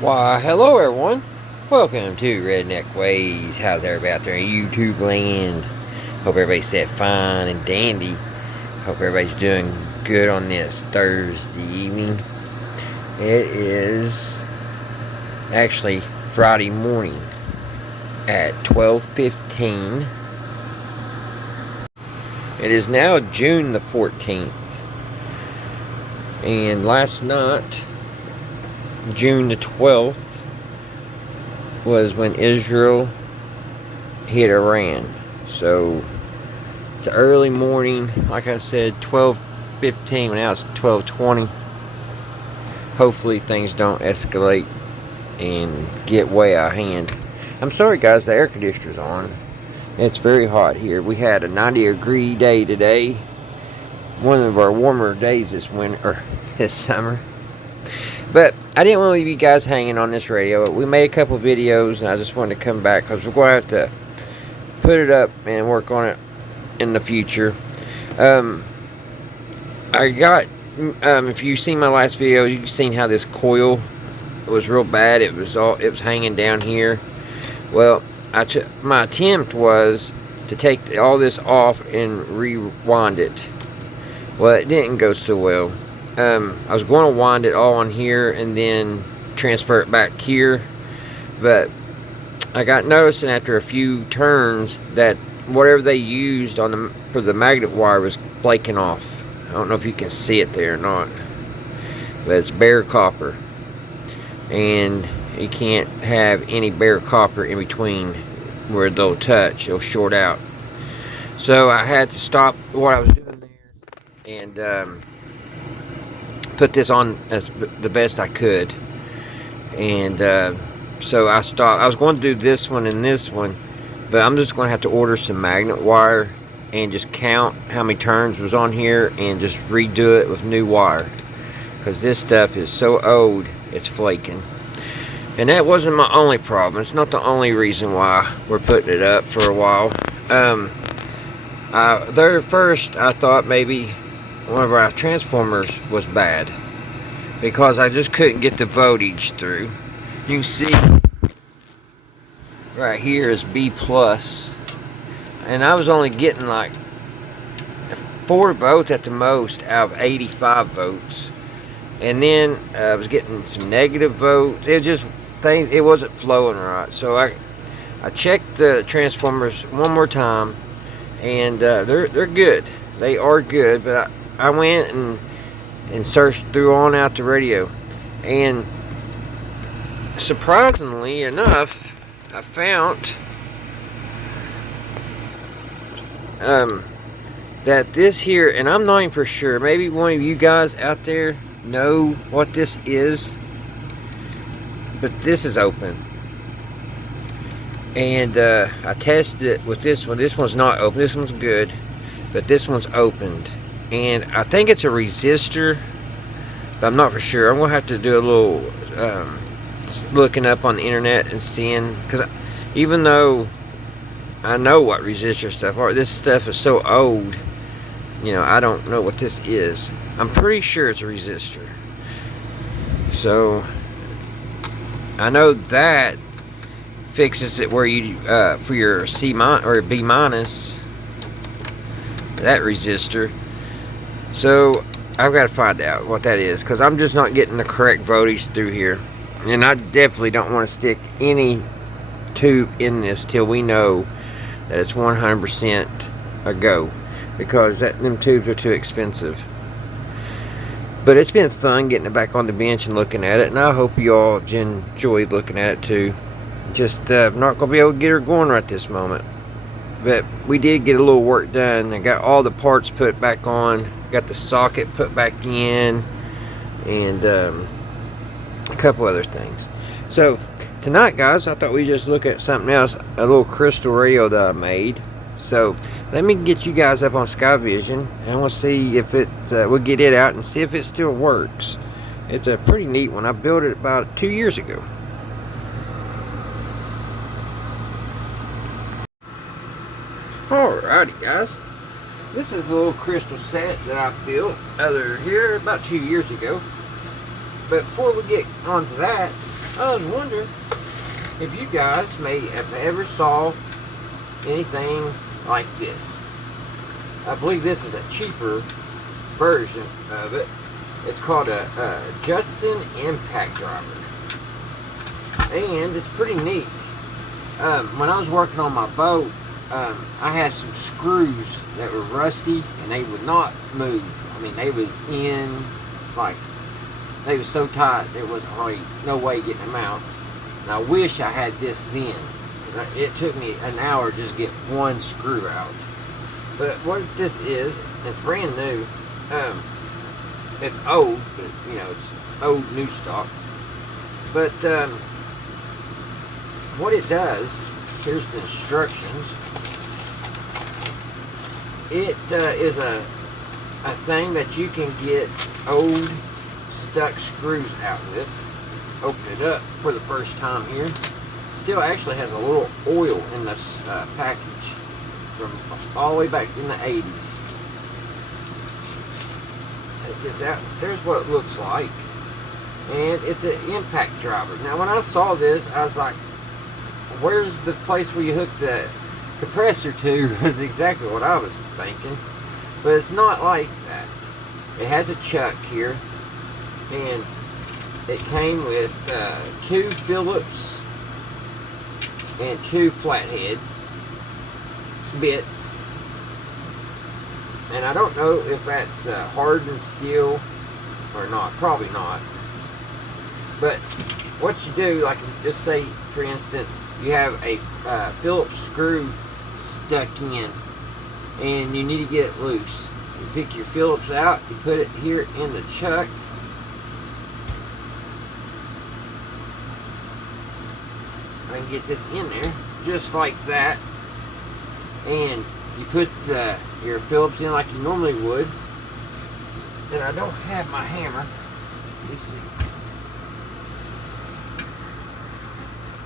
Why, hello everyone. Welcome to Redneck Ways. How's everybody out there in YouTube land? Hope everybody's set fine and dandy. Hope everybody's doing good on this Thursday evening. It is actually Friday morning at 12:15. It is now June the 14th. And last night, June the 12th, was when Israel hit Iran. So it's early morning, like I said, 12:15. Now it's 12:20. Hopefully things don't escalate and get way out of hand. I'm sorry guys, the air conditioner's on. It's very hot here. We had a 90-degree day today. One of our warmer days this winter, or this summer. But I didn't want to leave you guys hanging on this radio. We made a couple videos, and I just wanted to come back because we're going to have to put it up and work on it in the future. I got, if you've seen my last video, you've seen how this coil was real bad. It was hanging down here. Well, my attempt was to take all this off and rewind it. Well, it didn't go so well. I was going to wind it all on here and then transfer it back here, but I got noticing after a few turns that whatever they used for the magnet wire was flaking off. I don't know if you can see it there or not, but it's bare copper, and you can't have any bare copper in between where they'll touch. It'll short out. So I had to stop what I was doing there and put this on as the best I could. And so I stopped. I was going to do this one and this one, but I'm just going to have to order some magnet wire and just count how many turns was on here and just redo it with new wire, because this stuff is so old it's flaking. And that wasn't my only problem. It's not the only reason why we're putting it up for a while. First I thought maybe one of our transformers was bad, because I just couldn't get the voltage through. You can see right here is B plus, and I was only getting like 4 volts at the most out of 85 volts, and then I was getting some negative volts. It wasn't flowing right. So I checked the transformers one more time, and they're good. They are good, but I went and searched through on out the radio, and surprisingly enough, I found that this here, and I'm not even for sure, maybe one of you guys out there know what this is, but this is open. And I tested it with this one. This one's not open. This one's good, but this one's opened. And I think it's a resistor, but I'm not for sure. I'm going to have to do a little looking up on the internet and seeing, because even though I know what resistor stuff are, this stuff is so old, I don't know what this is. I'm pretty sure it's a resistor. So I know that fixes it where you for your C- or B-, that resistor. So I've got to find out what that is, because I'm just not getting the correct voltage through here. And I definitely don't want to stick any tube in this till we know that it's 100% a go, because them tubes are too expensive. But it's been fun getting it back on the bench and looking at it, and I hope you all enjoyed looking at it too. Just not going to be able to get her going right this moment. But we did get a little work done. I got all the parts put back on, got the socket put back in, and a couple other things. So tonight, guys, I thought we'd just look at something else, a little crystal radio that I made. So let me get you guys up on Sky Vision, and we'll see if we'll get it out and see if it still works. It's a pretty neat one. I built it about 2 years ago. Alrighty, guys, this is the little crystal set that I built here about 2 years ago. But before we get onto that, I was wondering if you guys may have ever saw anything like this. I believe this is a cheaper version of it. It's called a Justin Impact Driver, and it's pretty neat. When I was working on my boat, I had some screws that were rusty and they would not move. I mean, they was in, like, they was so tight there wasn't hardly no way getting them out. And I wish I had this then, because it took me an hour to just get one screw out. But what this is, it's brand new. It's old, but you know, it's old new stock. But what it does, here's the instructions. It is a thing that you can get old stuck screws out with. Open it up for the first time here. Still actually has a little oil in this package from all the way back in the 80s. Take this out. There's what it looks like. And it's an impact driver. Now when I saw this, I was like, where's the place where you hook the compressor to? Was exactly what I was thinking. But it's not like that. It has a chuck here, and it came with 2 Phillips and 2 flathead bits. And I don't know if that's hardened steel or not. Probably not. But what you do, like just say for instance, you have a Phillips screw stuck in and you need to get it loose. You pick your Phillips out, you put it here in the chuck. I can get this in there just like that, and you put your Phillips in like you normally would. And I don't have my hammer. Let me see.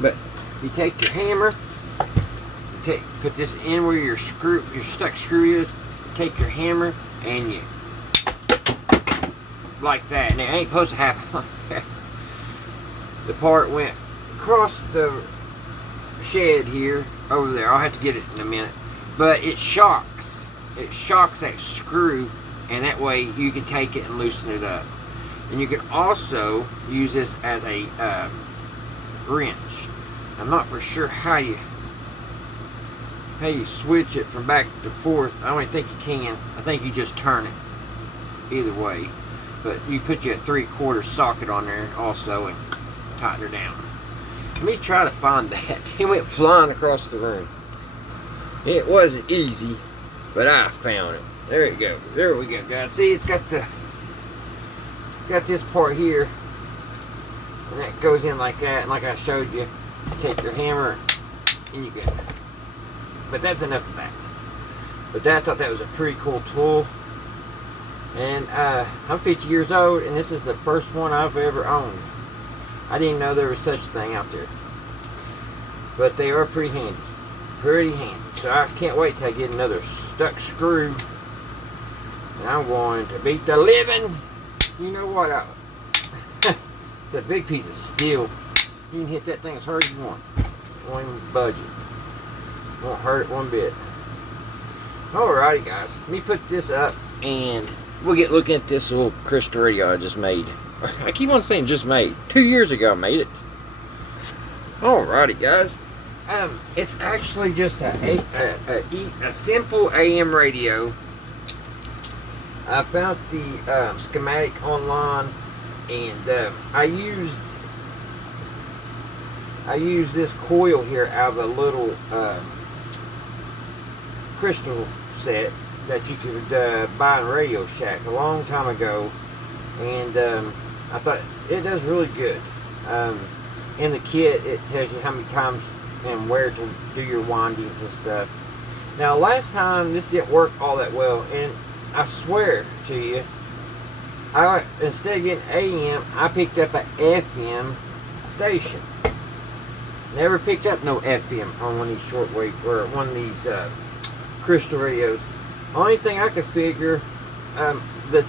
But you take your hammer, you put this in where your stuck screw is. You take your hammer and you like that. And it ain't supposed to happen like that. The part went across the shed here over there. I'll have to get it in a minute. But it shocks. It shocks that screw, and that way you can take it and loosen it up. And you can also use this as a wrench. I'm not for sure how you switch it from back to forth. I don't think you can. I think you just turn it either way. But you put your 3/4 socket on there also and tighten her down. Let me try to find that. It went flying across the room. It wasn't easy, but I found it. There it goes. There we go, guys. See, it's got this part here, and that goes in like that. And like I showed you, you take your hammer and you go. But that's enough of that. But I thought that was a pretty cool tool. And I'm 50 years old, and this is the first one I've ever owned. I didn't know there was such a thing out there. But they are pretty handy. Pretty handy. So I can't wait till I get another stuck screw. And I'm going to beat the living, you know what, out. It's a big piece of steel. You can hit that thing as hard as you want. It won't even budge it. Won't hurt it one bit. Alrighty, guys. Let me put this up and we'll get looking at this little crystal radio I just made. I keep on saying just made. 2 years ago I made it. Alrighty, guys. It's actually just a simple AM radio. I found the schematic online, and I use this coil here out of a little crystal set that you could buy in Radio Shack a long time ago, and I thought it does really good. In the kit, it tells you how many times and where to do your windings and stuff. Now, last time this didn't work all that well, and I swear to you, instead of getting AM, I picked up an FM station. Never picked up no FM on one of these shortwave or one of these crystal radios. Only thing I could figure, the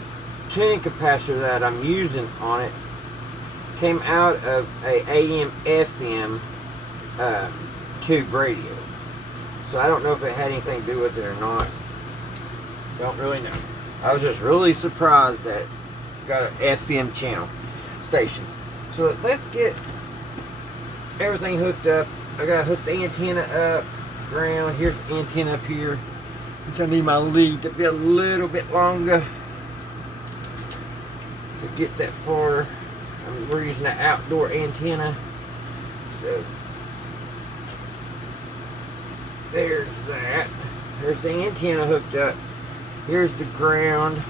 tuning capacitor that I'm using on it came out of a AM FM tube radio. So I don't know if it had anything to do with it or not. Don't really know. I was just really surprised that it got an FM channel station. So let's get everything hooked up. I gotta hook the antenna up, ground. Here's the antenna up here. So I need my lead to be a little bit longer to get that far. We're using an outdoor antenna. So there's that. There's the antenna hooked up. Here's the ground.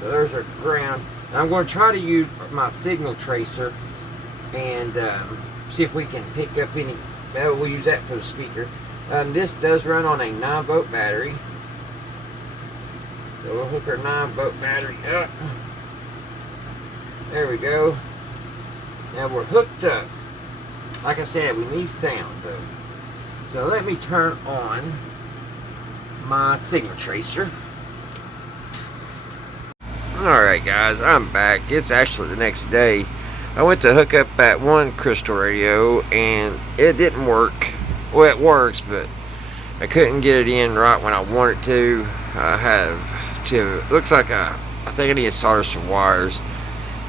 So there's our ground. Now I'm going to try to use my signal tracer and see if we can pick up any. We'll use that for the speaker. This does run on a 9-volt battery. So we'll hook our 9-volt battery up. There we go. Now we're hooked up. Like I said, we need sound though. So let me turn on my signal tracer. Alright guys, I'm back. It's actually the next day. I went to hook up that one crystal radio and it didn't work. Well, it works, but I couldn't get it in right when I wanted to. I have to, looks like I think I need to solder some wires.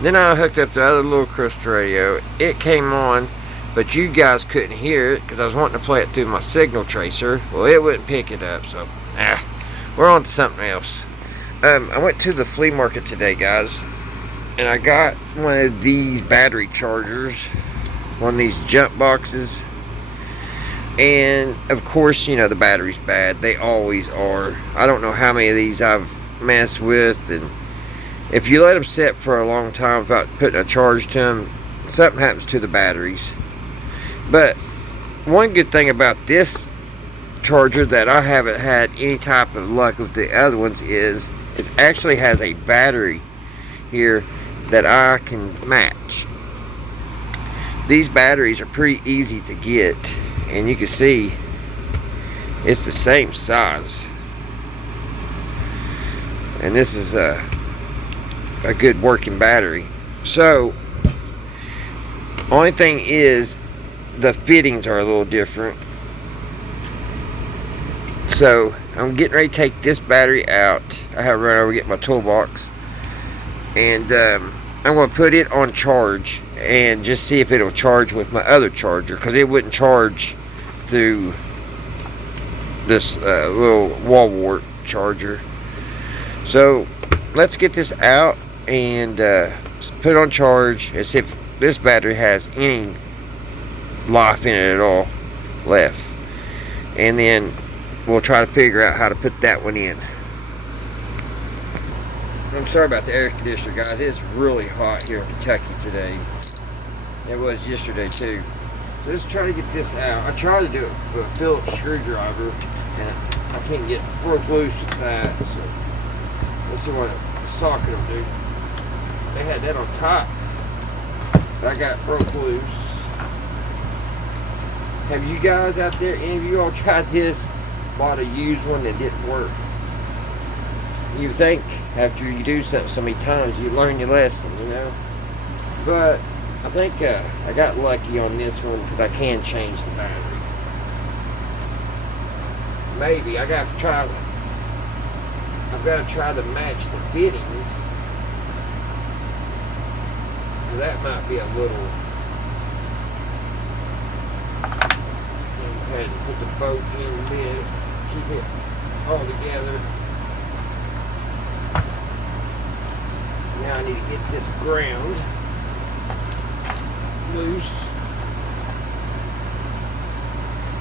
Then I hooked up the other little crystal radio. It came on, but you guys couldn't hear it because I was wanting to play it through my signal tracer. Well, it wouldn't pick it up, so we're on to something else. I went to the flea market today, guys, and I got one of these battery chargers, one of these jump boxes. And of course, you know, the battery's bad. They always are. I don't know how many of these I've messed with, and if you let them sit for a long time without putting a charge to them, something happens to the batteries. But one good thing about this charger that I haven't had any type of luck with the other ones is it actually has a battery here that I can match. These batteries are pretty easy to get, and you can see it's the same size, and this is a good working battery. So only thing is the fittings are a little different. So I'm getting ready to take this battery out. I have to run over and get my toolbox, and I'm going to put it on charge and just see if it'll charge with my other charger, because it wouldn't charge through this little wall wart charger. So let's get this out and put it on charge and see if this battery has any life in it at all left, and then we'll try to figure out how to put that one in. I'm sorry about the air conditioner, guys. It's really hot here in Kentucky today. It was yesterday too. So let's try to get this out. I tried to do it with a Phillips screwdriver and I can't get broke loose with that. So let's see what the socket will do. They had that on top, but I got it broke loose. Have you guys out there, any of you all tried this? Bought a used one that didn't work. You think after you do something so many times you learn your lesson, you know. But I think I got lucky on this one because I can change the battery. Maybe I got to try. I've got to try to match the fittings. So that might be a little. Go ahead and put the bolt in this. Keep it all together. Now I need to get this ground loose.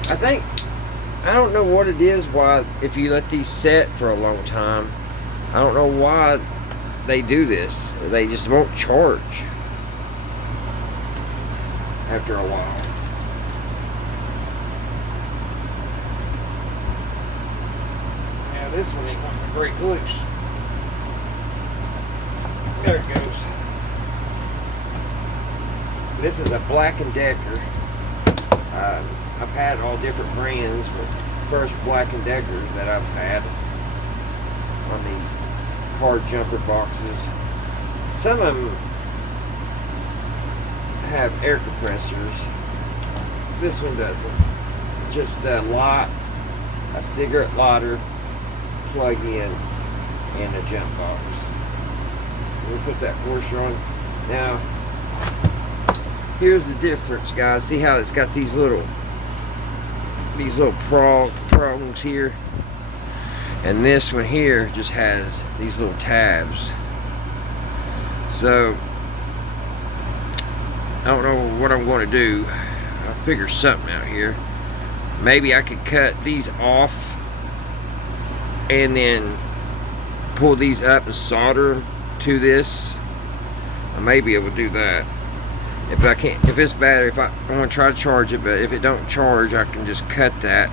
I don't know what it is, why if you let these set for a long time, I don't know why they do this. They just won't charge after a while. This one ain't wanting to break loose. There it goes. This is a Black & Decker. I've had all different brands, but first Black & Deckers that I've had on these car jumper boxes. Some of them have air compressors. This one doesn't. Just a light, a cigarette lighter, plug in, and a jump box. We'll put that washer on. Now, here's the difference, guys. See how it's got these little prongs here, and this one here just has these little tabs. So I don't know what I'm going to do. I'll figure something out here. Maybe I could cut these off and then pull these up and solder them to this. I may be able to do that. If I can't, if it's battery, if I want to try to charge it, but if it don't charge, I can just cut that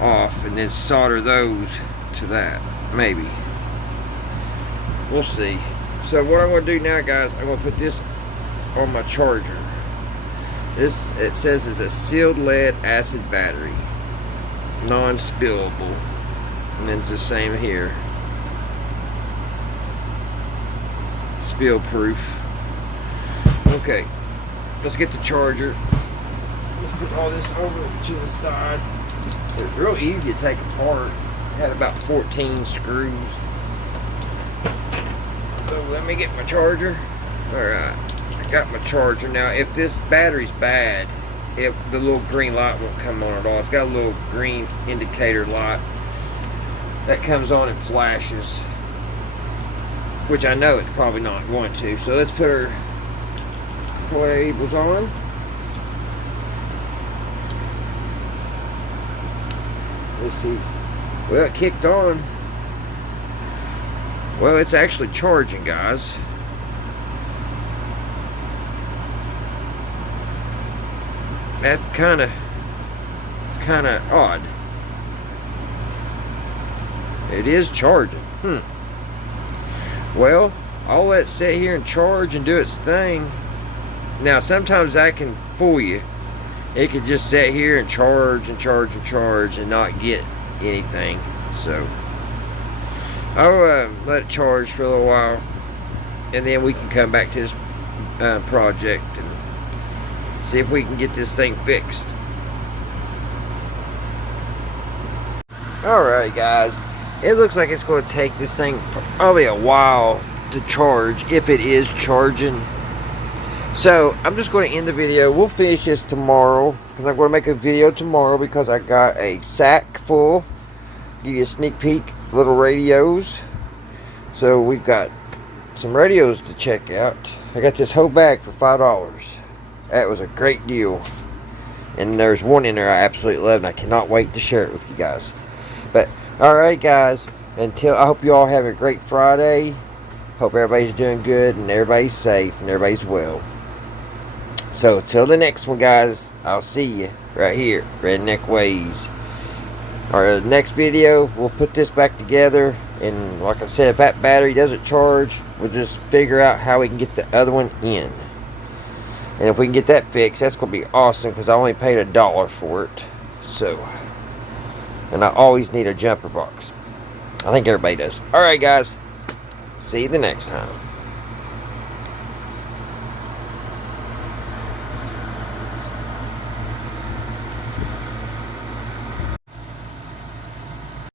off and then solder those to that. Maybe. We'll see. So what I'm going to do now, guys, I'm going to put this on my charger. This, it says, is a sealed lead acid battery, non-spillable, and then it's the same here, spill proof. Okay, let's get the charger. Let's put all this over to the side. It was real easy to take apart. It had about 14 screws. So let me get my charger. Alright, I got my charger. Now if this battery's bad, the little green light won't come on at all. It's got a little green indicator light that comes on and flashes, which I know it's probably not going to. So let's put our cables on. Let's see. Well, it kicked on. Well, it's actually charging, guys. That's kind of odd. It is charging. Well, I'll let it sit here and charge and do its thing. Now, sometimes that can fool you. It could just sit here and charge and charge and charge and not get anything. So I'll let it charge for a little while, and then we can come back to this project and see if we can get this thing fixed. Alright, guys, it looks like it's going to take this thing probably a while to charge, if it is charging. So I'm just going to end the video. We'll finish this tomorrow, because I'm going to make a video tomorrow, because I got a sack full. Give you a sneak peek. Little radios. So we've got some radios to check out. I got this whole bag for $5. That was a great deal. And there's one in there I absolutely love, and I cannot wait to share it with you guys. But alright, guys, I hope you all have a great Friday. Hope everybody's doing good and everybody's safe and everybody's well. So till the next one, guys, I'll see you right here, Redneck Ways. Our next video, we'll put this back together, and like I said, if that battery doesn't charge, we'll just figure out how we can get the other one in. And if we can get that fixed, that's going to be awesome, because I only paid $1 for it. So, and I always need a jumper box. I think everybody does. Alright, guys, see you the next time.